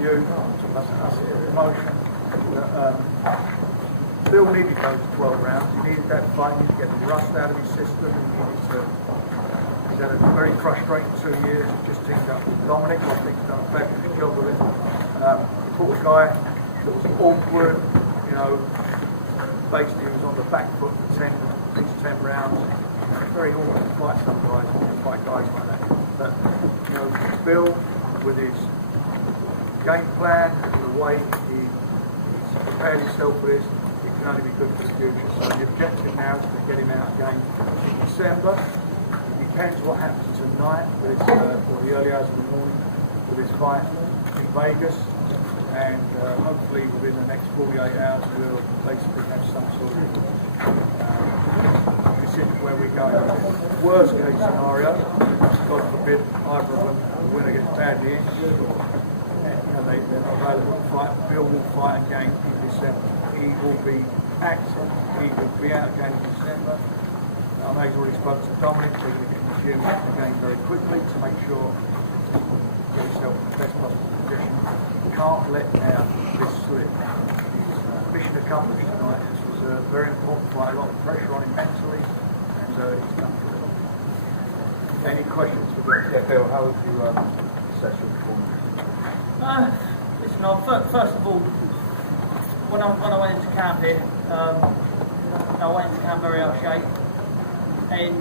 you, that's a promotion. Bill needed those 12 rounds. He needed that fight. He needed to get the rust out of his system. He's had a very frustrating 2 years. He just teamed up with Dominic. I think he's done a fabulous job with him. He fought a guy that was awkward, you know, basically he was on the back foot for 10 rounds. It's very awkward to fight some guys, to fight guys like that. But, you know, Bill, with his game plan, the way he's prepared himself for this, it can only be good for the future. So the objective now is to get him out again in December. It depends what happens tonight, with his, or the early hours of the morning, with his fight in Vegas. And hopefully within the next 48 hours we'll basically have some sort of decision where we're going. Worst case scenario, God forbid either of them, the winner gets badly injured, or they're not available to fight. Bill will fight again in December. He will be active, he will be out again in December. I know he's already spoken to Dominic, so he's going to get in the gym again very quickly to make sure you get yourself in the best possible position. You can't let now this slip. His mission accomplished tonight. This was a very important fight, a lot of pressure on him mentally, and he's done good. Any questions for Bill? Yeah, Bill, how would you assess your performance? Listen, first of all, when I went into camp here, I went into camp very out of shape, and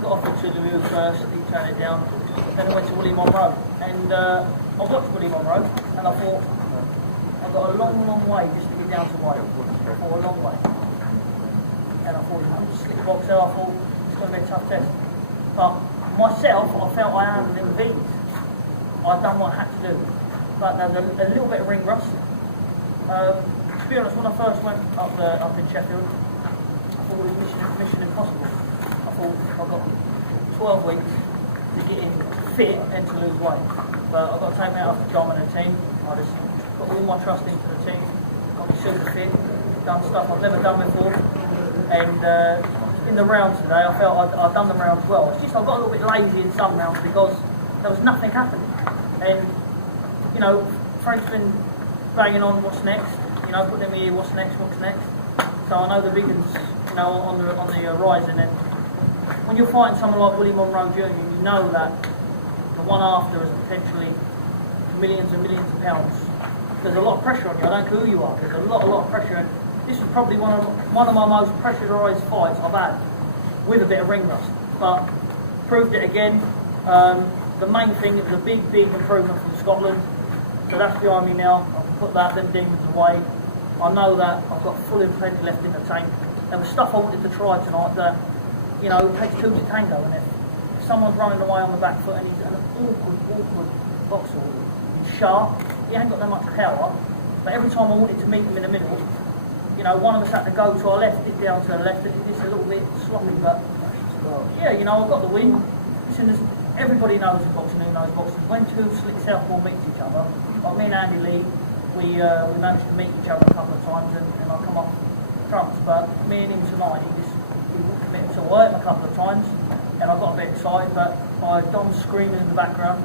got offered to Louis first, he turned it down. Then I went to Willie Monroe, and I watched Willie Monroe, and I thought, I've got a long way just to get down to weight, for a long way. And I thought, I'm a slick boxer, I thought, it's going to be a tough test. But myself, I felt I handled him with ease. I'd done what I had to do. But there was a little bit of ring rust. To be honest, when I first went up in Sheffield, I thought it was mission impossible. I thought I've got 12 weeks to get in fit and to lose weight. But I've got to take me out of the John and the team. I just put all my trust into the team. Got me super fit, done stuff I've never done before. And in the rounds today, I felt I'd done the rounds well. It's just I got a little bit lazy in some rounds because there was nothing happening. And, you know, Frank's been banging on what's next, you know, putting in the ear what's next. So I know the big ones, you know, on the horizon. And when you're fighting someone like Willie Monroe Jr, you know that the one after is potentially millions and millions of pounds. There's a lot of pressure on you. I don't care who you are. There's a lot of pressure. And this was probably one of my most pressurised fights I've had, with a bit of ring rust. But proved it again. The main thing, it was a big improvement from Scotland. So that's behind me now. I can put them demons away. I know that I've got full and plenty left in the tank. There was stuff I wanted to try tonight that, you know, it takes two to tango. And if someone's running away on the back foot and he's an awkward boxer, he's sharp, he ain't got that much power. But every time I wanted to meet him in the middle, you know, one of us had to go to our left, dip down to the left. It's a little bit sloppy, but yeah, you know, I've got the win. Listen, everybody knows in boxing, who knows boxing. When two slick southpaw meet each other, like me and Andy Lee, we managed to meet each other a couple of times, and I come off trumps. But me and him tonight, he wouldn't commit to work a couple of times, and I got a bit excited. But by Dom screaming in the background,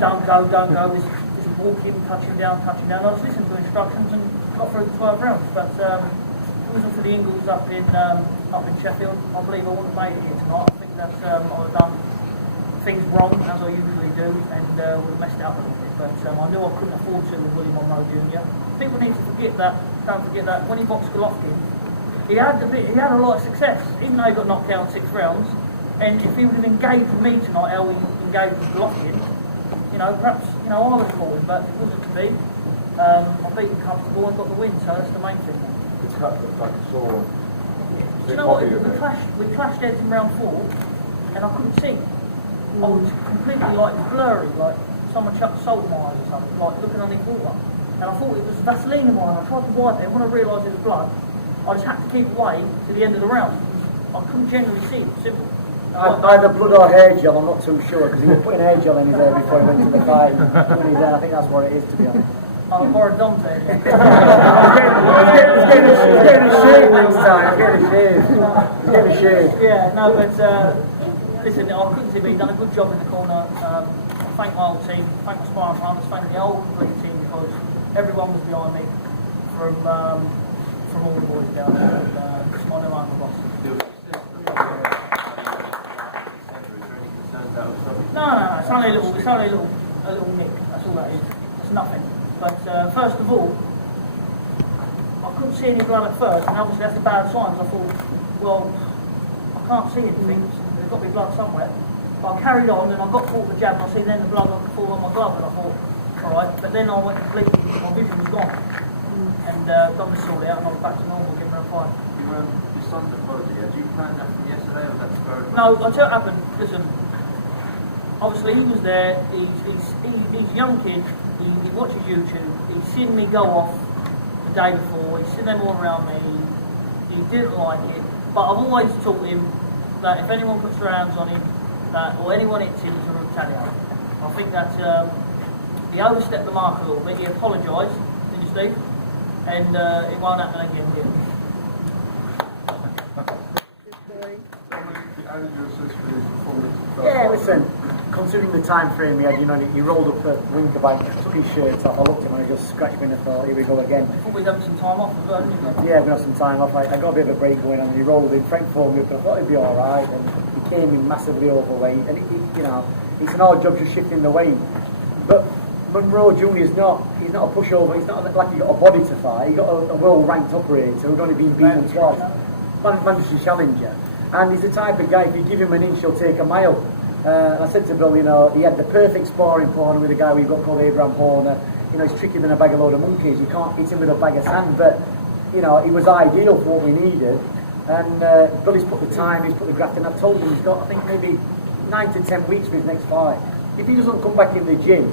don't go, just walking, touching down. I was listening to instructions and got through the 12 rounds. But if it wasn't for the Ingles up in Sheffield, I believe I wouldn't have made it here tonight. I think that I would have done things wrong, as I usually do, and would have messed it up a little bit. But I knew I couldn't afford to with Willie Monroe Jr. People need to don't forget that when he boxed Golovkin, he had a lot of success, even though he got knocked out in 6 rounds. And if he would have engaged with me tonight, how he engaged with Golovkin, you know, perhaps, you know, I would have fought him, but it wasn't to be. I beat him comfortable and got the win, so that's the main thing. The cut looked like a sore. Do you know what? We clashed heads in round 4, and I couldn't see. I was completely like blurry, like someone chucked salt in my eyes or something, like looking underneath water. And I thought it was Vaseline in my eye. I tried to wipe it, and when I realised it was blood, I just had to keep away to the end of the round. I couldn't generally see it. Simple. Either blood or hair gel, I'm not too sure, because he was putting hair gel in his hair before he went to the fight. I think that's what it is, to be honest. I borrowed Dom's hair gel. He's getting a shave next time. He's getting a shave. Yeah, no, but listen, I couldn't see, but he's done a good job in the corner. I thank my old team, thank my sparring partners, thank the whole complete team, because everyone was behind me from all the boys down there. And it's my name, I'm the boss. No, it's only a little nick. That's all that is. It's nothing. But first of all, I couldn't see any blood at first, and obviously that's a bad sign. So I thought, well, I can't see anything. So there's got to be blood somewhere. But I carried on, and I got caught with the jab, and I seen then the blood fall on my glove, and I thought, all right. But then I went completely, my vision was gone, and got me sorted out, and I was back to normal, giving her a fight. Your son's apology, had you planned that from yesterday, or was that spurred? No, I'll tell you what happened. Listen, obviously he was there. He's a young kid. He watches YouTube. He's seen me go off the day before. He's seen them all around me. He didn't like it. But I've always taught him that if anyone puts their hands on him, or anyone hits him, to retaliate. I think that he overstepped the mark a little bit. He apologised, did you, Steve? And it won't happen again here. Yeah, listen, considering the time frame he had, he rolled up at Winker Bank, took his shirt off, I looked at him and I just scratched me and I thought, here we go again. I thought we'd have some time off as well, didn't we? Yeah, we had some time off. I got a bit of a break going on and he rolled in. Frank phoned me up and I thought he'd be alright, and he came in massively overweight, and it's an odd job just shifting the weight. But Monroe Jr. he's not a pushover, he's not like he's got a body to fight, he's got a world-ranked operator who's only been beaten twice. Mandatory challenger. And he's the type of guy, if you give him an inch, he'll take a mile. And I said to Bill, he had the perfect sparring partner with a guy we've got called Abraham Horner. He's trickier than a bag of load of monkeys. You can't hit him with a bag of sand, but, he was ideal for what we needed. And Billy's put the time, he's put the graft in. I've told him he's got, I think, maybe 9 to 10 weeks for his next fight. If he doesn't come back in the gym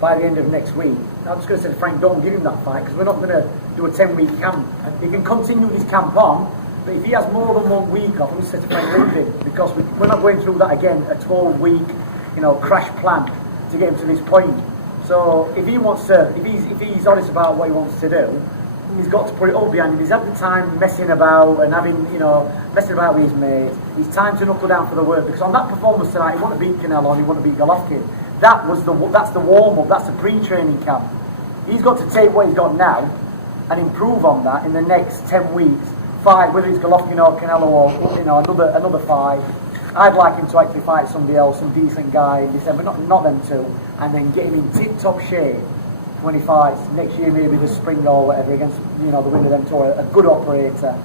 by the end of next week, I'm just going to say to Frank, don't give him that fight, because we're not going to do a 10-week camp. And he can continue his camp on, but if he has more than 1 week off, I'm just saying to Frank, leave him, because we're not going through that again, a 12-week, crash plan to get him to this point. So if he wants to, if he's honest about what he wants to do, he's got to put it all behind him. He's had the time messing about and messing about with his mates. It's time to knuckle down for the work, because on that performance tonight, he wanted to beat Canelo and he wanted to beat Golovkin. That's the warm-up, that's the pre-training camp. He's got to take what he's got now and improve on that in the next 10 weeks. Fight, whether it's Golovkin or Canelo or another fight. I'd like him to actually fight somebody else, some decent guy in December, not them two, and then get him in tip-top shape when he fights next year, maybe the spring or whatever, against the winner of them two, a good operator,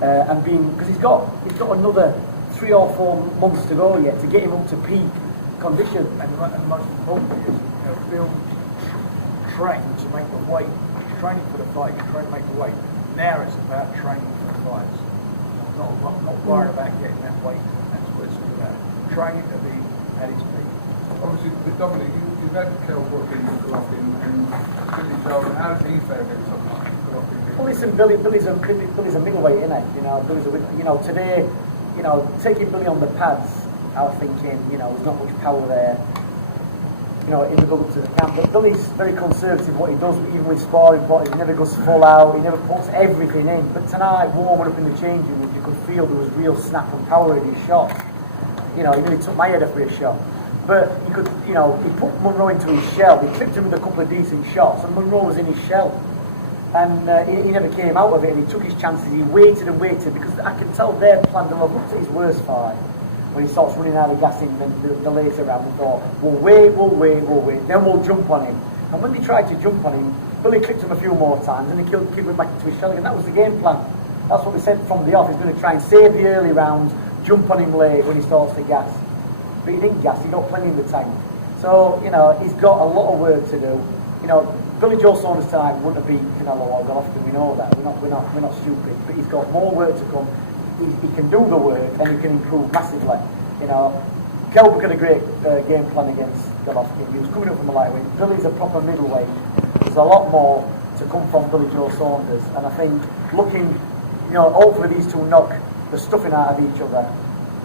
and because he's got another 3 or 4 months to go yet to get him up to peak condition. And the most important is, Bill trained to make the weight. He's training for the fight. He's trying to make the weight. Now it's about training for the fights. Not worrying about getting that weight. That's what it's about. Training to be at its peak. Obviously, Dominic, you've had Kel working with Golovkin and Billy Joe. How does he fare against Golovkin? Well, listen, Billy's a middleweight, isn't he? Today, taking Billy on the pads, I was thinking, there's not much power there. In the build up to the camp, but Billy's very conservative what he does, even with sparring partners. He never goes full out, he never puts everything in. But tonight, warming up in the changing room, you could feel there was real snap and power in his shot. He nearly took my head off with his shot. But he could, he put Monroe into his shell. He clipped him with a couple of decent shots, and Monroe was in his shell. And he never came out of it, and he took his chances. He waited and waited, because I can tell their plan. I've looked at his worst fight, when he starts running out of gas in the later round, and thought, we'll wait, then we'll jump on him. And when they tried to jump on him, Billy clipped him a few more times, and he kicked him back into his shell again. That was the game plan. That's what we said from the off. He's going to try and save the early rounds, jump on him late when he starts to gas. But he didn't gas, he got plenty in the tank. So, he's got a lot of work to do. Billy Joe Saunders tonight wouldn't have beaten Canelo or Golovkin, we know that. We're not stupid. But he's got more work to come. He can do the work, and he can improve massively. Kelbrook had a great game plan against Golovkin. He was coming up from a lightweight. Billy's a proper middleweight. There's a lot more to come from Billy Joe Saunders, and I think hopefully these two knock the stuffing out of each other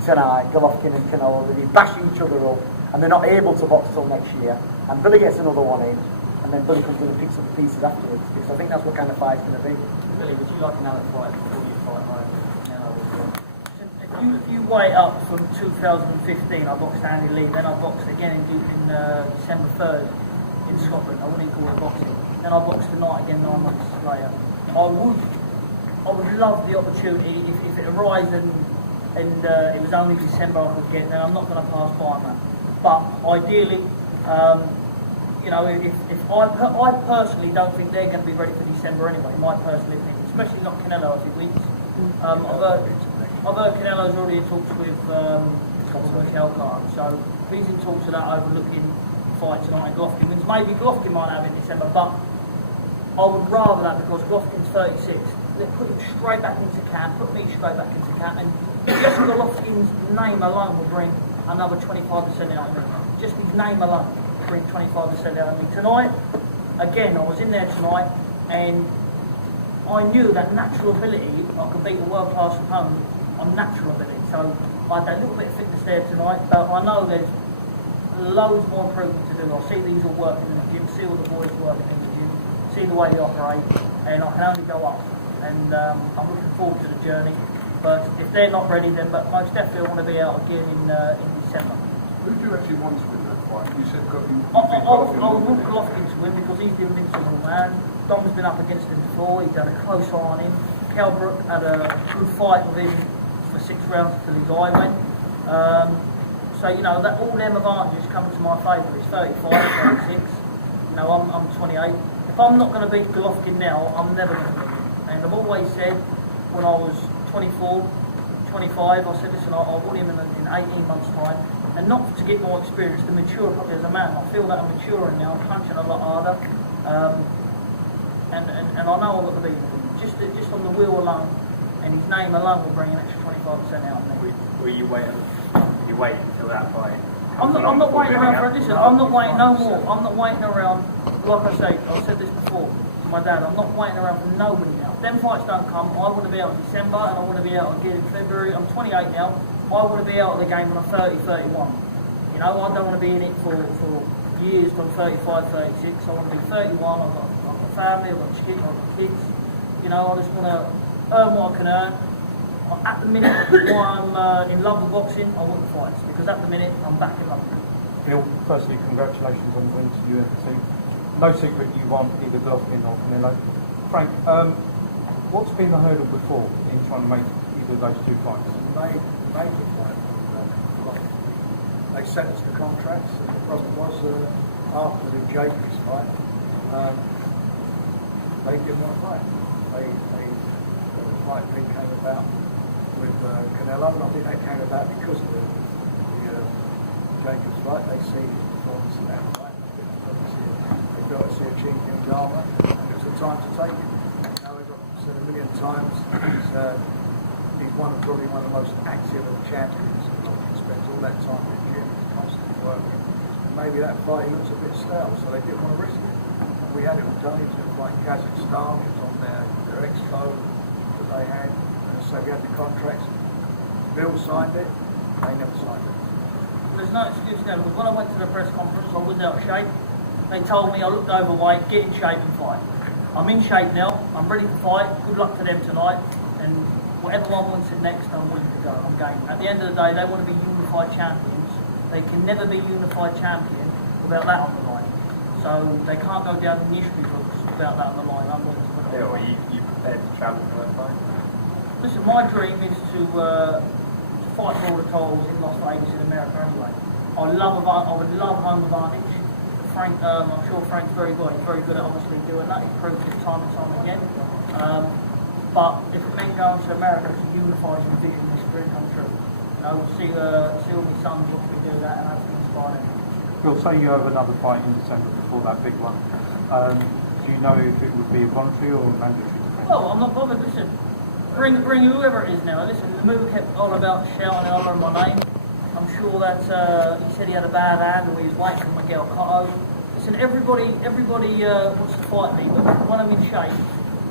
tonight, Golovkin and Canelo. They'll be bashing each other up, and they're not able to box till next year. And Billy gets another one in, and then Billy comes in and picks up the pieces afterwards, because I think that's what kind of fight it's going to be. Billy, would you like another fight before you fight Ryan? If if you wait up from 2015, I boxed Andy Lee, then I boxed again in December 3rd in Scotland. I wouldn't call it boxing. Then I boxed tonight again 9 months later. I would love the opportunity if it arose and it was only December I could get, then I'm not going to pass by on that. But ideally, you know, if I personally don't think they're going to be ready for December anyway, my personal opinion, especially not Canelo if it weeks. I've heard Canelo's already in talks with Amir Khan, so he's in talks of that overlooking fight tonight in Golovkin. Means maybe Golovkin might have it in December, but I would rather that because Golovkin's 36. They put him straight back into camp, put me straight back into camp, and just Golovkin's name alone will bring another 25% out of me. Just his name alone will bring 25% out of me. Tonight, again, I was in there tonight, and I knew that natural ability, I could beat a world-class opponent on natural ability. So I had that little bit of fitness there tonight, but I know there's loads more improvement to do. I see these all working in the gym, see all the boys working in the gym, see the way they operate, and I can only go up. And I'm looking forward to the journey. But if they're not ready, then but most definitely I want to be out again in December. Who do you actually want to win that fight? You said I want Golovkin to win because he's the invincible man. Dom's been up against him before. He's had a close eye on him. Kell Brook had a good fight with him for 6 rounds until his eye went. So you know that all them advantages come to my favour. It's 35, 36. You know I'm 28. If I'm not going to beat Golovkin now, I'm never going to beat him. And I've always said when I was 24, 25, I said, listen, I want him in 18 months' time, and not to get more experience, to mature probably as a man. I feel that I'm maturing now, I'm punching a lot harder, and I know I'm going to beat him. Just on the wheel alone, and his name alone will bring an extra 25% out of me. Will you wait until that fight? I'm not waiting around for listen, I'm not waiting no more. I'm not waiting around, like I say, I've said this before to my dad, I'm not waiting around for nobody now. If them fights don't come, I want to be out in December and I want to be out again in February. I'm 28 now, I want to be out of the game when I'm 30, 31. You know, I don't want to be in it for years till 35, 36. I want to be 31, I've got a family, I've got kids. You know, I just want to earn what I can earn. At the minute, while I'm in love with boxing, I want the fights because at the minute I'm back in love with it. Bill, firstly, congratulations on the win to UFC. No secret you want either Golovkin or Canelo. Frank, what's been the hurdle before in trying to make either of those two fights? They sent us the contracts, and the problem was after the Jacobs fight, they didn't want to fight. The fight thing came about with Canelo, and I think that came about because of the Jacobs fight. They see his performance in that fight. They got to see a chinky in the armour, and it was the time to take it. Now they've got said a million times, he's probably one of the most active of champions. He spends all that time in the gym, he's constantly working. And maybe that fight he looks a bit stale, so they didn't want to risk it. And we had it all done. He was going to fight in Kazakhstan, it was on their expo that they had. So we had the contracts. Bill signed it, they never signed it. There's no excuse now because when I went to the press conference I was out of shape. They told me I looked overweight, get in shape and fight. I'm in shape now, I'm ready to fight, good luck to them tonight, and whatever one wants it next, I'm willing to go, I'm game. At the end of the day, they want to be unified champions. They can never be unified champion without that on the line. So they can't go down the history books without that on the line. I'm willing to put it on the line. Are you prepared to travel for that fight? Listen, my dream is to fight for all the titles in Las Vegas in America anyway. I would love home advantage. Frank, I'm sure Frank's very good. He's very good at obviously doing that. He's proved it time and time again. But if it meant going to America to unify his vision, this dream come true. You know, we'll see all my sons once we do that and hopefully inspire them. Bill, say you have another fight in December before that big one. Do you know if it would be a voluntary or mandatory defence? Well, I'm not bothered. Listen, bring whoever it is now. Listen, the movie kept all about shouting over my name. I'm sure that he said he had a bad hand or he was waiting for Miguel Cotto. Listen, everybody wants to fight me, but when I'm in shape,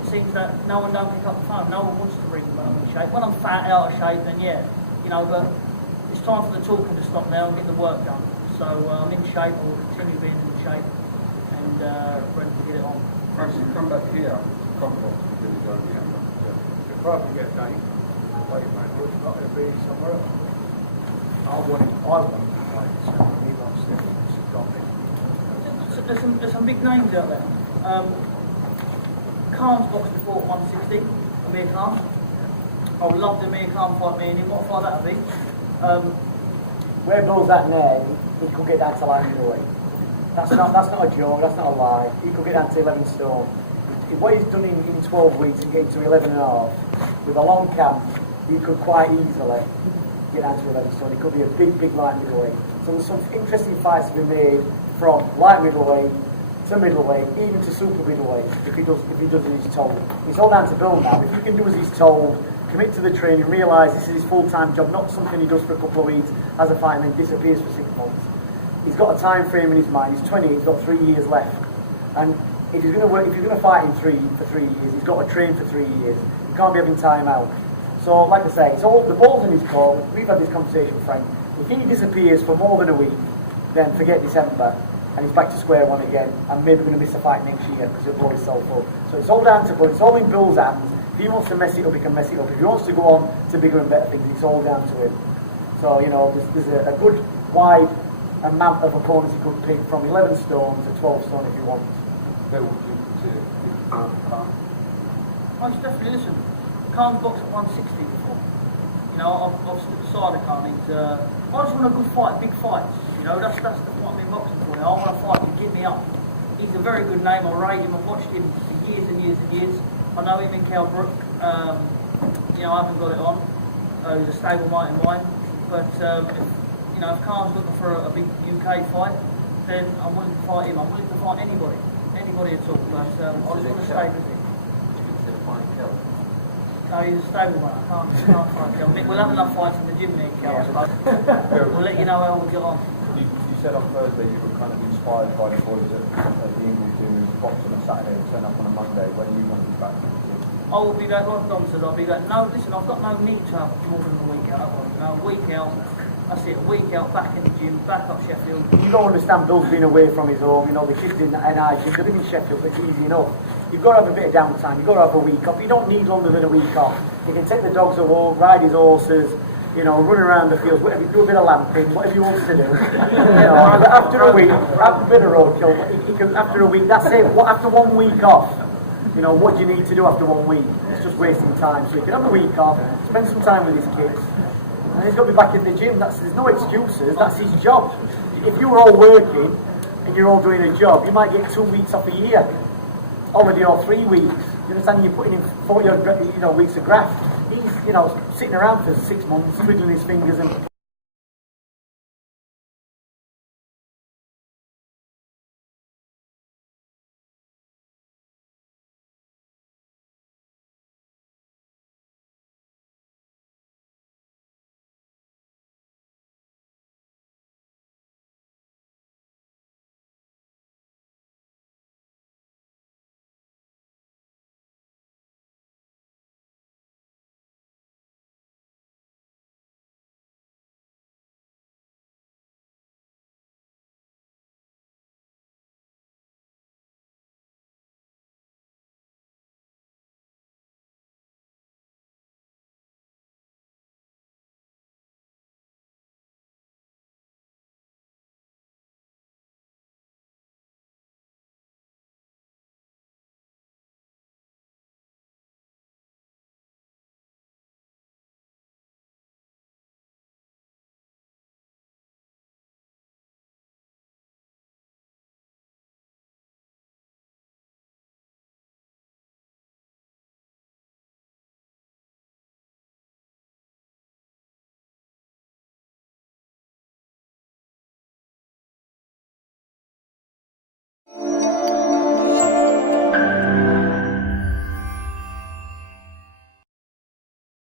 it seems that no one don't pick up the phone. No one wants to ring me when I'm in shape. When I'm fat, out of shape, then yeah, you know. But it's time for the talking to stop now and get the work done. So I'm in shape. I will continue being in shape and ready to get it on. Francis, come back here. Come back to Billy Joe. We'll probably get a date. Wait, man, it's not going to be somewhere else. I want him to play, so he wants to dominate. There's some big names out there. Khan's boxed before at 160, Amir Khan. I would love the Amir Khan fight, me and him. What a fight that would be. Where Bill's at now, he could get down to light middleweight. That's not a joke, that's not a lie. He could get down to 11 stone. What he's done in 12 weeks and getting to 11 and a half, with a long camp, he could quite easily get down to 11 stone. He could be a big light middleweight. So there's some interesting fights to be made from light middleweight to middleweight, even to super middleweight, if he does as he's told. It's all down to Bill now. If he can do as he's told, commit to the training, realise this is his full-time job, not something he does for a couple of weeks, has a fight and then disappears for 6 months. He's got a time frame in his mind. He's 20, he's got 3 years left. And if he's going to work, if you're going to fight for 3 years, he's got to train for 3 years. He can't be having time out. So, like I say, it's all the ball's in his court. We've had this conversation, Frank. If he disappears for more than a week, then forget December, and he's back to square one again, and maybe going to miss a fight next year because he'll blow himself up. So it's all down to Bill. It's all in Bill's hands. If he wants to mess it up, he can mess it up. If he wants to go on to bigger and better things, it's all down to him. So, you know, there's a good wide amount of opponents he could pick from 11 stone to 12 stone if he wants. Bill, would you consider Khan? Most definitely, listen, Khan's boxed at 160 before. You know, I've stood beside of Khan. I just want a good fight, big fights. You know, that's what I'm in boxing for now. I want to fight him, get me up. He's a very good name. I rate him. I've watched him for years and years and years. I know him in Kelbrook. You know, I haven't got it on. He's a stable mate of mine. But if Khan's looking for a big UK fight, then I'm willing to fight him. I'm willing to fight anybody at all. But I just want to stay with him. No, he's a stable mate. I can't fight Kel. We'll have enough fights in the gym there, Kel, I suppose. We'll let you know how we'll get on. You said on Thursday you were kind of inspired by the boys at the England team who box on a Saturday and turn up on a Monday. When are you going to be back? I will be back, like Don said, I'll be back. No, listen, I've got no need to have more than a week out. A week out, that's it, a week out, back in the gym, back up Sheffield. You don't understand Bill's been away from his home, you know, the kids in NI gym, they're in Sheffield, it's easy enough. You've got to have a bit of downtime, you've got to have a week off. You don't need longer than a week off. You can take the dogs a walk, ride his horses, you know, run around the fields, whatever, do a bit of lamping, whatever he wants to do. You know, after a week, after a bit of roadkill, after a week, that's it. After 1 week off, you know, what do you need to do after 1 week? It's just wasting time. So you can have a week off, spend some time with his kids, and he's got to be back in the gym. There's no excuses, that's his job. If you're all working and you're all doing a job, you might get 2 weeks off a year, holiday or 3 weeks. You understand? You're putting in 40 weeks of graft. He's, sitting around for 6 months, twiddling his fingers and